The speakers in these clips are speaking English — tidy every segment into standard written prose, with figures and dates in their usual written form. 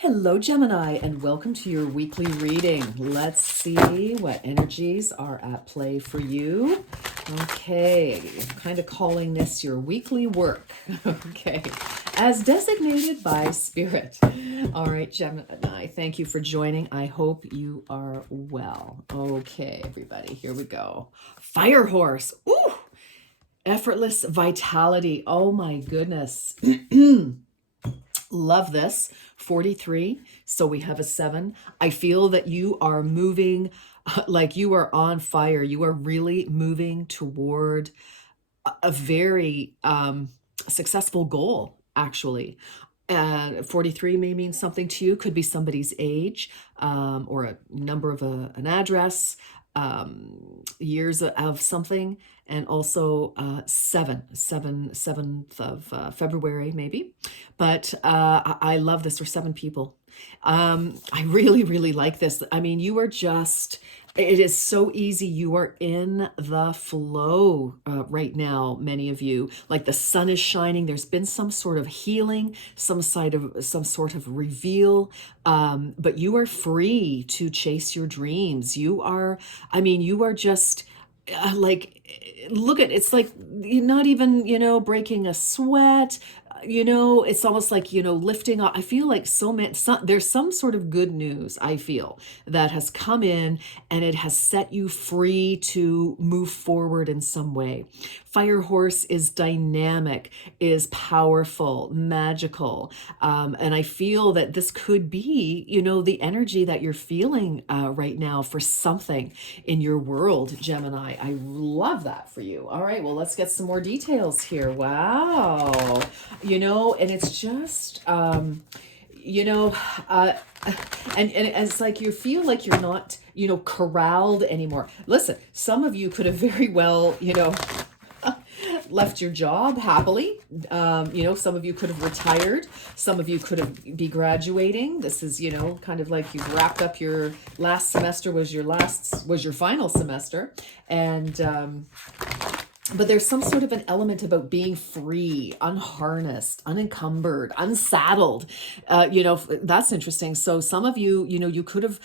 Hello, Gemini, and welcome to your weekly reading. Let's see what energies are at play for you. Okay, I'm kind of calling this your weekly work. Okay, as designated by Spirit. All right, Gemini, thank you for joining. I hope you are well. Okay, everybody, here we go. Fire horse. Ooh, effortless vitality. Oh my goodness. Love this. 43. So we have a 7. I feel that you are moving like you are on fire. You are really moving toward a very successful goal, actually. 43 may mean something to you, could be somebody's age, or a number of an address, years of something, and also 7th of February, maybe. But I love this, or 7 people. I really, really like this. I mean, you are just, it is so easy. You are in the flow right now, many of you. Like the sun is shining. There's been some sort of healing, some sort of reveal. But you are free to chase your dreams. You are, I mean, you are just like, look at, it's like you're not even, breaking a sweat. It's almost like, lifting up. I feel like there's some sort of good news, I feel, that has come in and it has set you free to move forward in some way. Fire horse is dynamic, is powerful, magical. And I feel that this could be, the energy that you're feeling right now for something in your world, Gemini. I love that for you. All right, well, let's get some more details here. Wow. And it's just, and it's like you feel like you're not, corralled anymore. Listen, some of you could have very well, left your job happily. Some of you could have retired. Some of you could have be graduating. This is, kind of like you've wrapped up your last semester was your final semester. And, but there's some sort of an element about being free, unharnessed, unencumbered, unsaddled. That's interesting. So some of you, you could have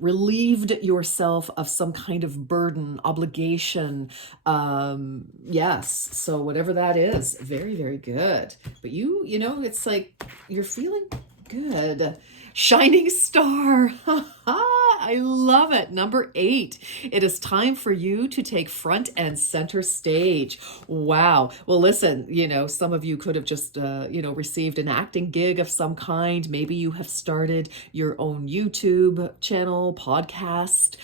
relieved yourself of some kind of burden, obligation. Yes. So whatever that is, very, very good. But it's like you're feeling good. Shining star. I love it. Number 8. It is time for you to take front and center stage. Wow. Well, listen, some of you could have just, received an acting gig of some kind. Maybe you have started your own YouTube channel, podcast,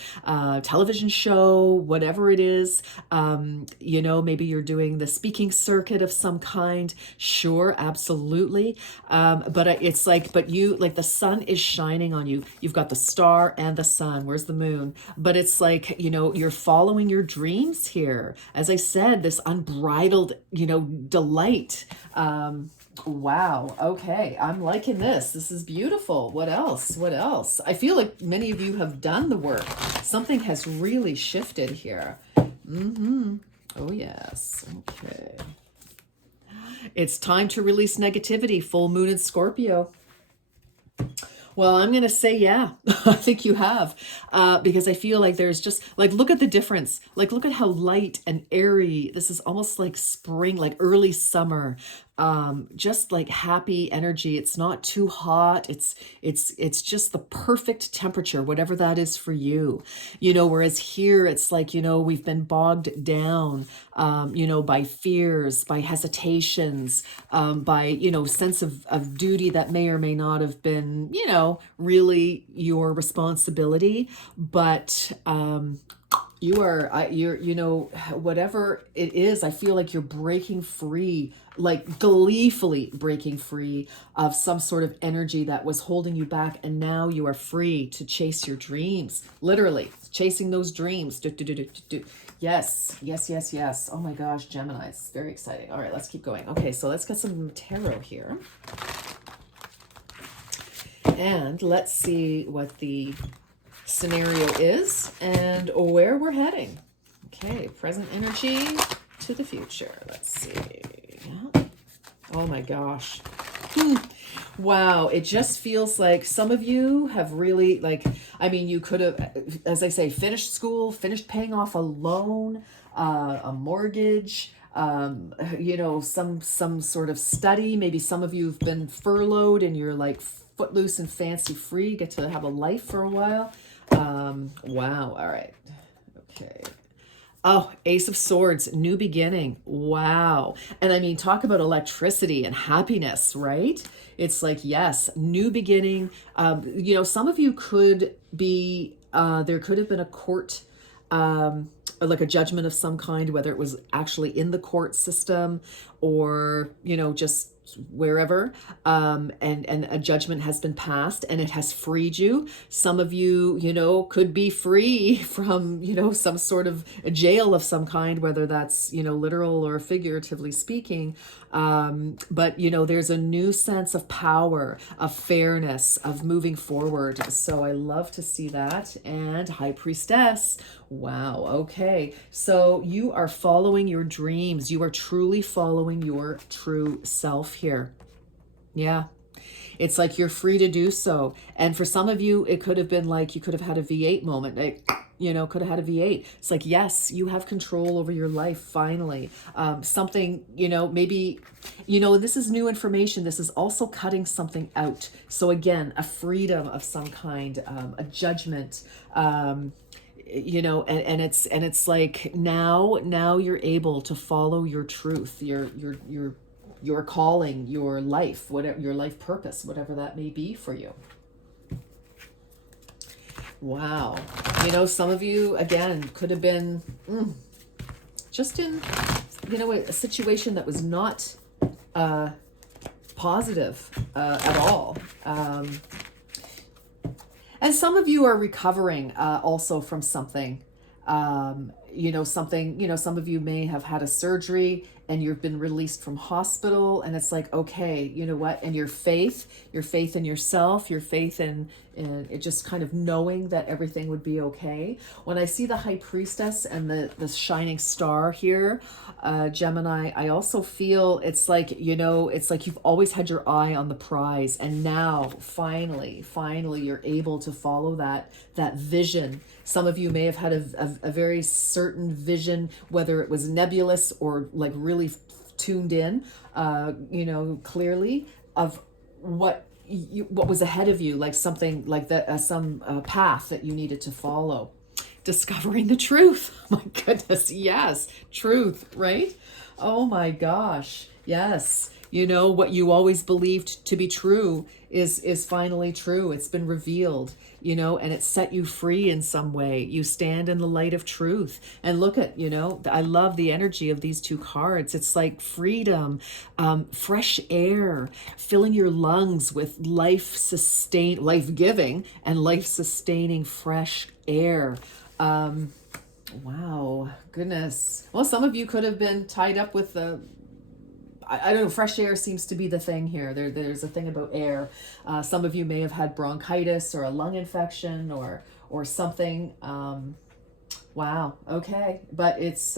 television show, whatever it is. Maybe you're doing the speaking circuit of some kind. Sure, absolutely. But it's like, the sun is shining on you. You've got the star and the sun. Where's the moon? But it's like, you're following your dreams here. As I said, this unbridled, delight. Wow. Okay. I'm liking this. This is beautiful. What else? What else? I feel like many of you have done the work. Something has really shifted here. Oh, yes. Okay. It's time to release negativity. Full moon in Scorpio. Well, I'm going to say, yeah, I think you have, because I feel like there's just like, look at the difference. Like, look at how light and airy. This is almost like spring, like early summer, just like happy energy. It's not too hot. It's just the perfect temperature, whatever that is for you, whereas here it's like, we've been bogged down, by fears, by hesitations, by, sense of duty that may or may not have been, really your responsibility. But, whatever it is, I feel like you're breaking free, like gleefully breaking free of some sort of energy that was holding you back. And now you are free to chase your dreams, literally chasing those dreams. Yes, yes, yes, yes. Oh my gosh, Gemini, it's very exciting. All right, let's keep going. Okay, so let's get some tarot here. And let's see what the scenario is and where we're heading. Okay, present energy to the future. Let's see. Yeah. Oh my gosh. Wow, it just feels like some of you have really, like, I mean, you could have, as I say, finished school, finished paying off a loan, a mortgage, some sort of study. Maybe some of you have been furloughed and you're like footloose and fancy free, get to have a life for a while. Wow, all right. Okay. Oh, Ace of Swords, new beginning. Wow. And I mean, talk about electricity and happiness, right? It's like, yes, new beginning. Some of you could be, there could have been a court, like a judgment of some kind, whether it was actually in the court system or, just wherever, and a judgment has been passed and it has freed you. Some of you, could be free from, some sort of a jail of some kind, whether that's, literal or figuratively speaking. But there's a new sense of power, of fairness, of moving forward. So I love to see that. And High Priestess. Wow. Okay. So you are following your dreams. You are truly following your true self here. Yeah. It's like you're free to do so. And for some of you, it could have been like you could have had a V8 moment. Could have had a V8. It's like, yes, you have control over your life finally. Something, maybe, this is new information. This is also cutting something out. So again, a freedom of some kind, a judgment, and it's like now you're able to follow your truth, your calling, your life, whatever your life purpose, whatever that may be for you. Wow. Some of you, again, could have been just in, a situation that was not positive at all. And some of you are recovering also from something. Some of you may have had a surgery and you've been released from hospital, and it's like, okay, you know what? And your faith in yourself, your faith in it, just kind of knowing that everything would be okay. When I see the High Priestess and the shining star here, Gemini, I also feel it's like, it's like you've always had your eye on the prize, and now finally you're able to follow that vision. Some of you may have had a very certain vision, whether it was nebulous or like really tuned in, clearly, of what was ahead of you, like something like that, some path that you needed to follow. Discovering the truth. My goodness, yes, truth, right? Oh my gosh, yes. What you always believed to be true is finally true. It's been revealed, and it set you free in some way. You stand in the light of truth. And look at, I love the energy of these two cards. It's like freedom, fresh air, filling your lungs with life-giving and life-sustaining fresh air. Wow, goodness. Well, some of you could have been tied up with I don't know, fresh air seems to be the thing here. There's a thing about air. Some of you may have had bronchitis or a lung infection or something. Wow, okay. But it's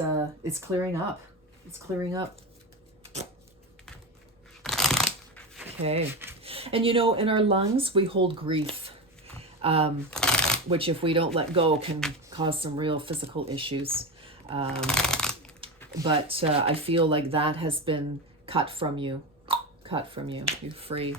clearing up. It's clearing up. Okay. And in our lungs, we hold grief, which if we don't let go can cause some real physical issues. But I feel like that has been cut from you. You're free.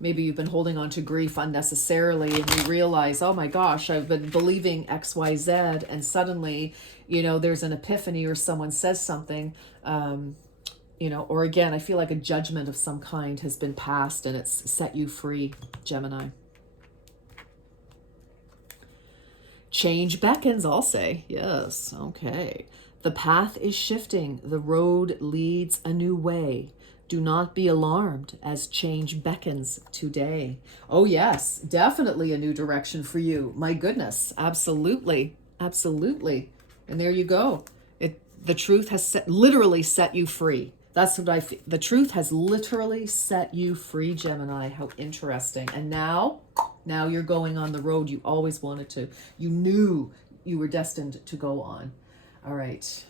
Maybe you've been holding on to grief unnecessarily and you realize, oh my gosh, I've been believing X, Y, Z, and suddenly, there's an epiphany or someone says something, or again, I feel like a judgment of some kind has been passed and it's set you free, Gemini. Change beckons, I'll say. Yes, okay. The path is shifting. The road leads a new way. Do not be alarmed as change beckons today. Oh yes, definitely a new direction for you. My goodness, absolutely, absolutely. And there you go. The truth has literally set you free. That's what I feel. The truth has literally set you free, Gemini. How interesting. And now you're going on the road you always wanted to. You knew you were destined to go on. All right.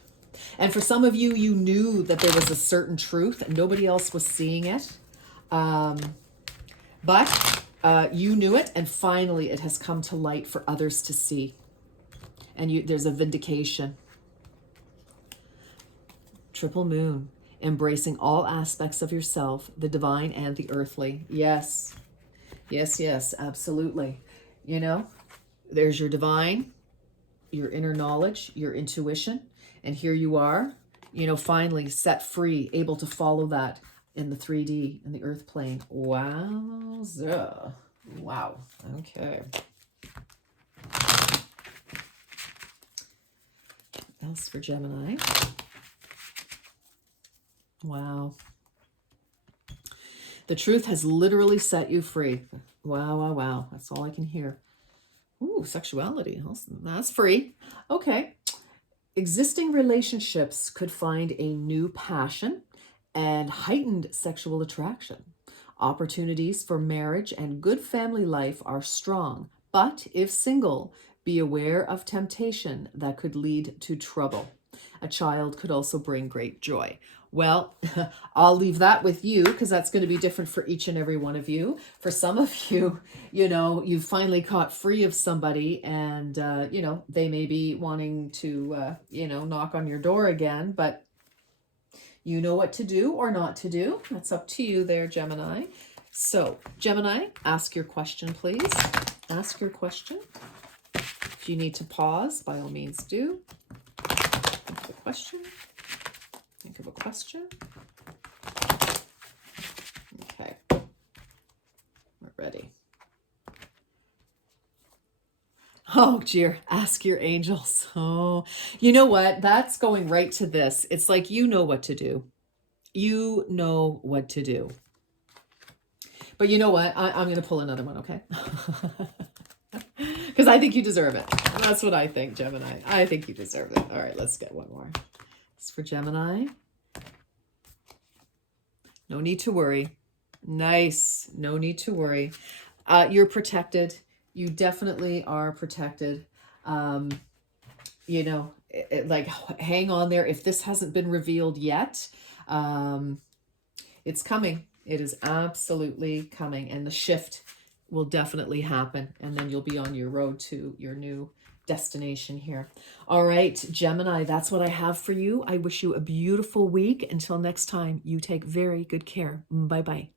And for some of you, you knew that there was a certain truth and nobody else was seeing it. But you knew it, and finally it has come to light for others to see. And there's a vindication. Triple moon, embracing all aspects of yourself, the divine and the earthly. Yes, yes, yes, absolutely. You know, there's your divine, your inner knowledge, your intuition, and here you are, you know, finally set free, able to follow that in the 3D, in the earth plane. Wowza. Wow. Okay. What else for Gemini? Wow. The truth has literally set you free. Wow, wow, wow. That's all I can hear. Ooh, sexuality. That's free. Okay. Existing relationships could find a new passion and heightened sexual attraction. Opportunities for marriage and good family life are strong, but if single, be aware of temptation that could lead to trouble. A child could also bring great joy. Well, I'll leave that with you because that's going to be different for each and every one of you. For some of you, you know, you've finally caught free of somebody and, you know, they may be wanting to, you know, knock on your door again, but you know what to do or not to do. That's up to you there, Gemini. So, Gemini, ask your question, please. Ask your question. If you need to pause, by all means do. Think of a question. Think of a question. Okay. We're ready. Oh, dear. Ask your angels. Oh, you know what? That's going right to this. It's like you know what to do. You know what to do. But you know what? I'm going to pull another one, okay? Because I think you deserve it. That's what I think, Gemini. I think you deserve it. All right, let's get one more. It's for Gemini. No need to worry. Nice. No need to worry. You're protected. You definitely are protected. You know, like hang on there. If this hasn't been revealed yet, it's coming. It is absolutely coming. And the shift will definitely happen. And then you'll be on your road to your new destination here. All right, Gemini, that's what I have for you. I wish you a beautiful week. Until next time, you take very good care. Bye-bye.